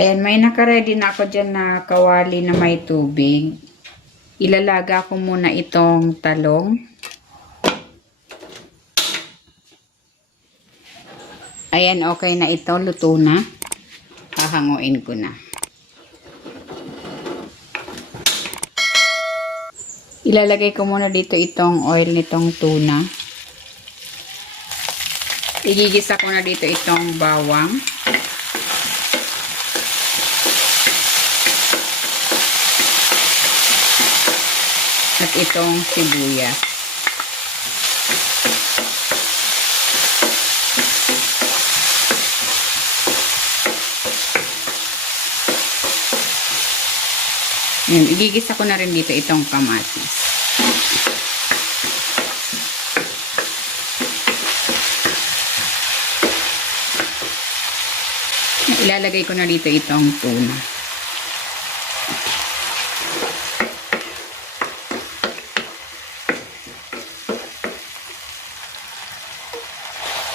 Ayan, may nakaready na ako dyan na kawali na may tubig. Ilalaga ko muna itong talong. Ayan, okay na ito. Luto na. Hahanguin ko na. Ilalagay ko muna dito itong oil nitong tuna. Igigisa ko na dito itong bawang. At itong sibuyas. Yan, igigisa ko na rin dito itong kamatis. Ilalagay ko na dito itong tuna.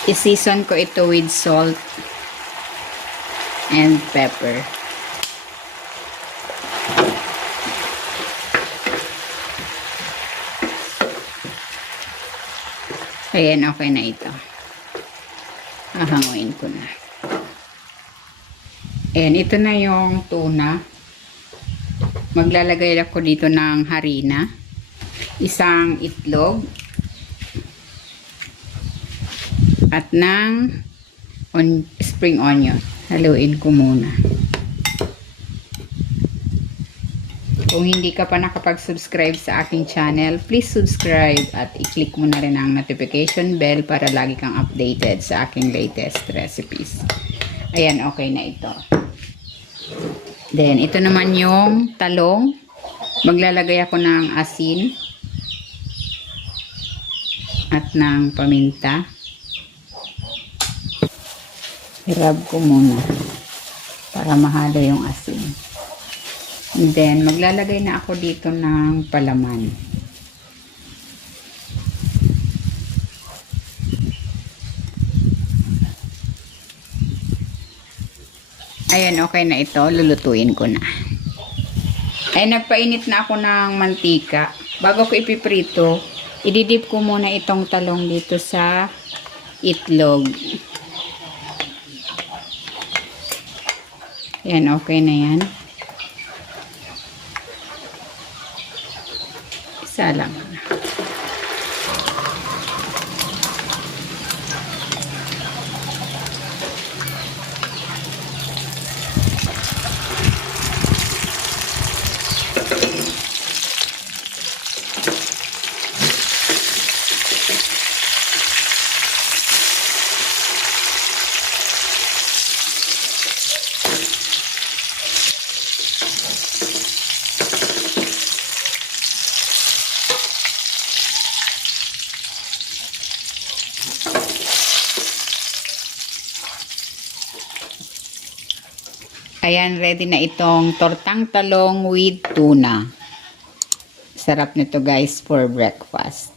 I-season ko ito with salt and pepper. Ayan, okay na ito. Hahanguin ko na. Ayan, ito na yung tuna. Maglalagay ako dito ng harina. Isang itlog. At ng spring onion. Haluin ko muna. Kung hindi ka pa nakapag-subscribe sa aking channel, please subscribe at i-click mo na rin ang notification bell para lagi kang updated sa aking latest recipes. Ayan, okay na ito. Then, ito naman yung talong. Maglalagay ako ng asin at ng paminta. I-rub ko muna para mahalo yung asin. And then, maglalagay na ako dito ng palaman. Ayan, okay na ito. Lulutuin ko na. Ay, nagpainit na ako ng mantika. Bago ko ipiprito, ididip ko muna itong talong dito sa itlog. Ayan, okay na yan. Isa lang. Ayan, ready na itong tortang talong with tuna. Sarap nito guys for breakfast.